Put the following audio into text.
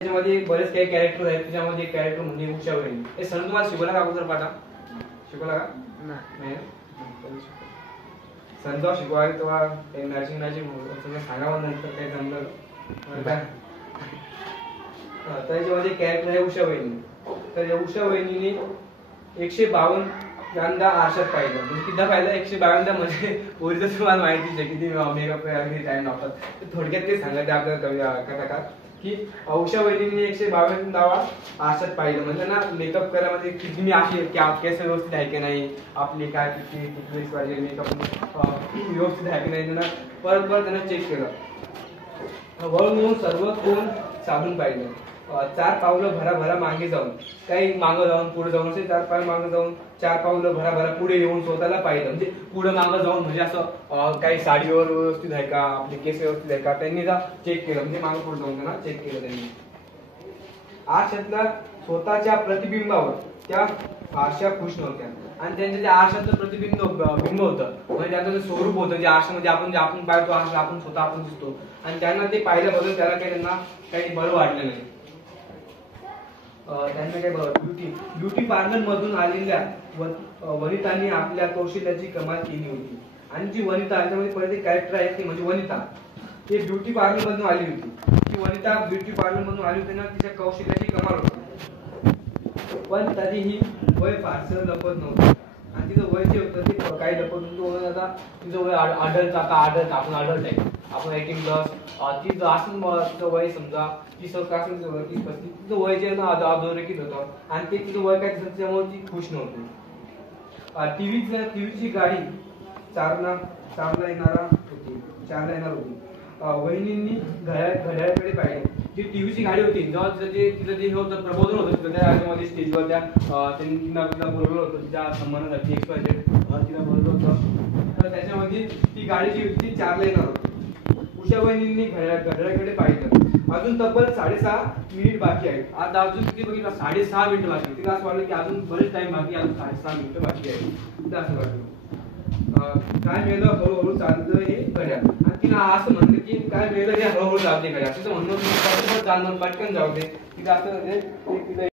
त्याच्यामध्ये बरेच काही कॅरेक्टर आहेत. त्याच्यामध्ये एक कॅरेक्टर म्हणजे उषा वहिनी. हे सण तुम्हाला शिकवला का अगोदर पाठा? शिकवला का? नाही. सण जेव्हा शिकवायला तेव्हा नर्सिंग सांगावं नंतर काही जमलं. त्याच्यामध्ये कॅरेक्टर आहे उषा वहिनी. तर या उषा वहिनीने 152दा आरशात पाहिलं. म्हणजे किती पाहिलं? 152दा. म्हणजे पोरीचं तुम्हाला माहितीच आहे किती मेकअप अगदी टाइम लागतात. थोडक्यात ते सांगायचं आपल्या कथाकार की उषा वहिनीने 152दा आरशात पाहिलं. म्हणजे ना मेकअप करायमध्ये किती मी अशी केस व्यवस्थित आहे की नाही, आपली काय किती ड्रेस पाहिजे, मेकअप व्यवस्थित आहे की नाही, त्यांना परत त्यांना चेक केलं. वळून सर्व कोण साधून पाहिलं. 4 पावलं भराभरा मागे जाऊन, काही मागं जाऊन पुढे जाऊन, असे 4 पावलं मागे जाऊन 4 पावलं भराभरा पुढे येऊन स्वतःला पाहिलं. म्हणजे पुढे मागं जाऊन म्हणजे असं काही साडीवर व्यवस्थित आहे का, आपली केस व्यवस्थित आहे का, त्यांनी चेक केलं. म्हणजे मागं पुढे जाऊन त्यांना चेक केलं त्यांनी. आरशातल्या स्वतःच्या प्रतिबिंबावर त्या आरशा खुश नव्हत्या. आणि त्यांच्या जे आरशातलं प्रतिबिंब होतं, म्हणजे त्याचं जे स्वरूप होतं, जे आरशामध्ये आपण पाहतो, आपण स्वतः दिसतो, आणि त्यांना ते पाहिल्याबद्दल त्यांना काही बरं वाटलं नाही. त्यांना काय ब्युटी पार्लर मधून आलेल्या वनितांनी आपल्या कौशल्याची कमाल केली होती. आणि जी वनिता याच्यामध्ये पहिले कॅरेक्टर आहे ती म्हणजे वनिता, ते ब्युटी पार्लर मधून आली होती. ती वनिता ब्युटी पार्लर मधून आली होती ना, तिच्या कौशल्याची कमाल होती. पण तरीही वय फारसं लपत नव्हतं. आणि तिचं वय जे होतं ते काही लपत नव्हतं. आता तिचं वय आढळत आपण आढळत आहे, आपण 18+. तिचं असं तिचं वय समजा 30 असेल, 30-35. तिचं वय जे ना अधोरेखित होतं. आणि ते तिचं वय काय दिसत त्यामुळे ती खुश नव्हती. टीव्हीची गाडी चारला येणार होती. वहिनींनी घड्याळाकडे पाहिले. जी टीव्हीची गाडी होती, जेव्हा तिचं जे होतं प्रबोधन होतं त्याच्यामध्ये स्टेजवर त्यांनी तिला बोलवलं होतं तिच्या सन्मानासाठी, तिला बोलवलं होतं. तर त्याच्यामध्ये ती गाडी जी होती ती 4ला येणार होती. उषा वहिनींनी घड्याळाकडे पाहिलं. अजून तब्बल 6.5 मिनिट बाकी आहेत. आता अजून किती बघितलं? 6.5 मिनिटं बाकी. तिला असं वाटलं की अजून बरेच टाइम बाकी, अजून 6.5 मिनिटं बाकी आहे. तिला असं वाटलं. काय मिळालं? हळूहळू चालतं हे घड्याळ. आणि तिला असं म्हणलं की काय मिळालं हे हळूहळू चालते घड्याळ. तिचं म्हणणं पटकन जाऊ दे. तिला असं